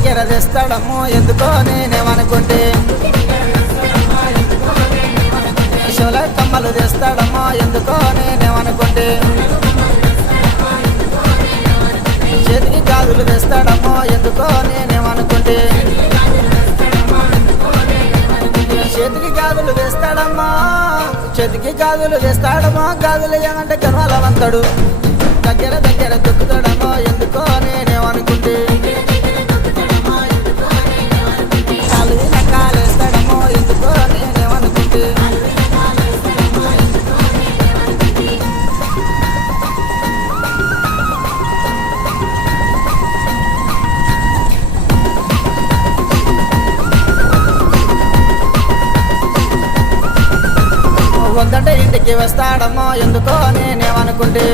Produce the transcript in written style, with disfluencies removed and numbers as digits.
చక్కెర తెస్తాడమ్మో ఎందుకో నేనేమనుకుంటే షోల కమ్మలు తెస్తాడమ్మో ఎందుకో నేనేమనుకుంటే చేతికి గాజులు తెస్తాడమ్మో ఎందుకో నేనేమనుకుంటే చేతికి గాజులు తెస్తాడమ్మా చేతికి గాజులు తెస్తాడమ్మా గాజులు ఏమంటే కనవాలవంతాడు దగ్గర దగ్గర దొక్కుతాడమ్మో ఎందుకో నేనేమనుకుంటే కాలు కాలేస్తాడమ్మో ఎందుకో నేనేమనుకుంటే వద్దంటే ఇంటికి వస్తాడమ్మో ఎందుకో నేనేమనుకుంటే